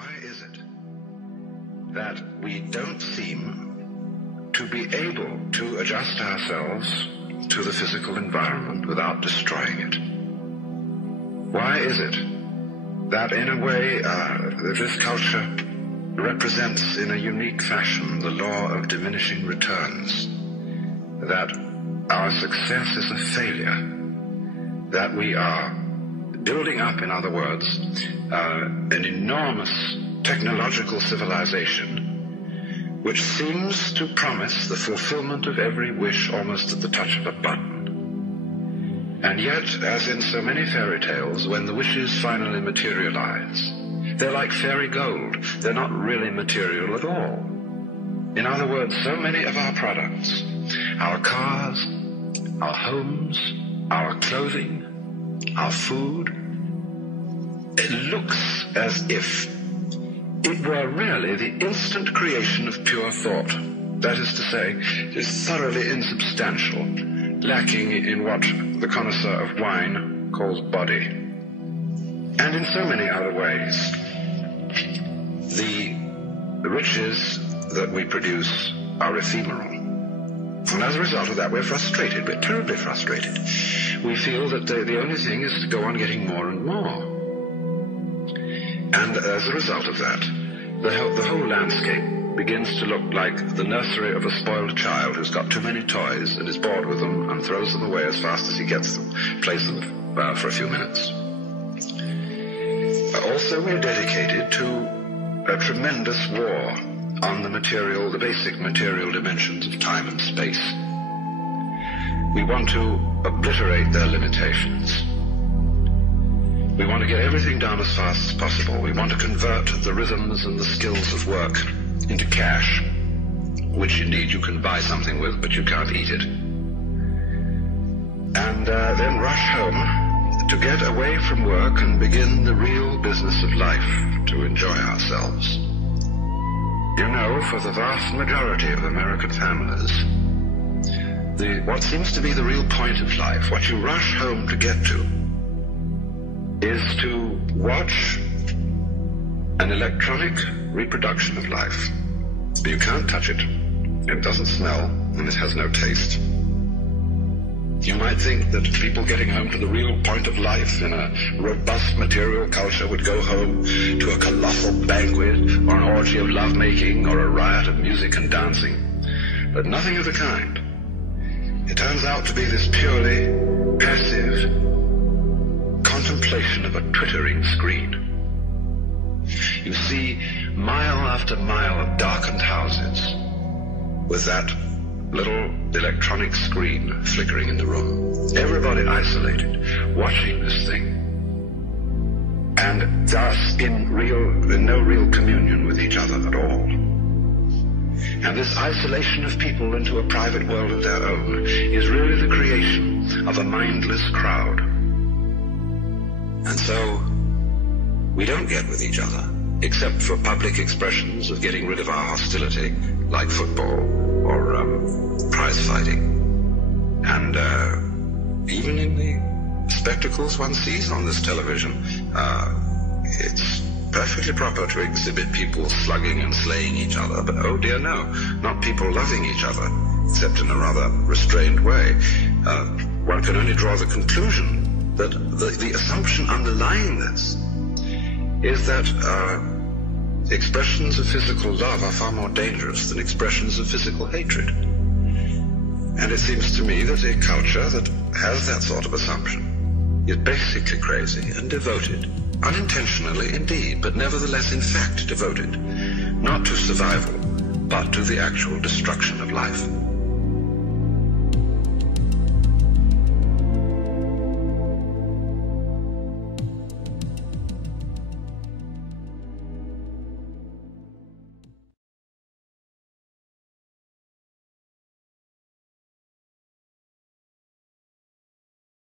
Why is it that we don't seem to be able to adjust ourselves to the physical environment without destroying it? Why is it that in a way this culture represents in a unique fashion the law of diminishing returns, that our success is a failure, that we are building up, in other words, an enormous technological civilization which seems to promise the fulfillment of every wish almost at the touch of a button. And yet, as in so many fairy tales, when the wishes finally materialize, they're like fairy gold. They're not really material at all. In other words, so many of our products, our cars, our homes, our clothing, our food, it looks as if it were really the instant creation of pure thought. That is to say, it is thoroughly insubstantial, lacking in what the connoisseur of wine calls body. And in so many other ways, the riches that we produce are ephemeral. And as a result of that, we're frustrated. We're terribly frustrated. We feel that the only thing is to go on getting more and more. And as a result of that, the whole landscape begins to look like the nursery of a spoiled child who's got too many toys and is bored with them and throws them away as fast as he gets them, plays them for a few minutes. Also, we're dedicated to a tremendous war on the basic material dimensions of time and space. We want to obliterate their limitations. We want to get everything done as fast as possible. We want to convert the rhythms and the skills of work into cash, which indeed you can buy something with, but you can't eat it. And then rush home to get away from work and begin the real business of life, to enjoy ourselves. You know, for the vast majority of American families, what seems to be the real point of life, what you rush home to get to, is to watch an electronic reproduction of life. You can't touch it. It doesn't smell, and it has no taste. You might think that people getting home to the real point of life in a robust material culture would go home to a colossal banquet or an orgy of lovemaking or a riot of music and dancing. But nothing of the kind. It turns out to be this purely passive contemplation of a twittering screen. You see mile after mile of darkened houses with that little electronic screen flickering in the room. Everybody isolated, watching this thing, and thus in no real communion with each other at all. And this isolation of people into a private world of their own is really the creation of a mindless crowd. And so we don't get with each other, except for public expressions of getting rid of our hostility, like football or prize fighting. And even in the spectacles one sees on this television, it's perfectly proper to exhibit people slugging and slaying each other, but oh dear no, not people loving each other, except in a rather restrained way. One can only draw the conclusion that the assumption underlying this is that expressions of physical love are far more dangerous than expressions of physical hatred. And it seems to me that a culture that has that sort of assumption is basically crazy and devoted, unintentionally indeed, but nevertheless in fact devoted, not to survival, but to the actual destruction of life.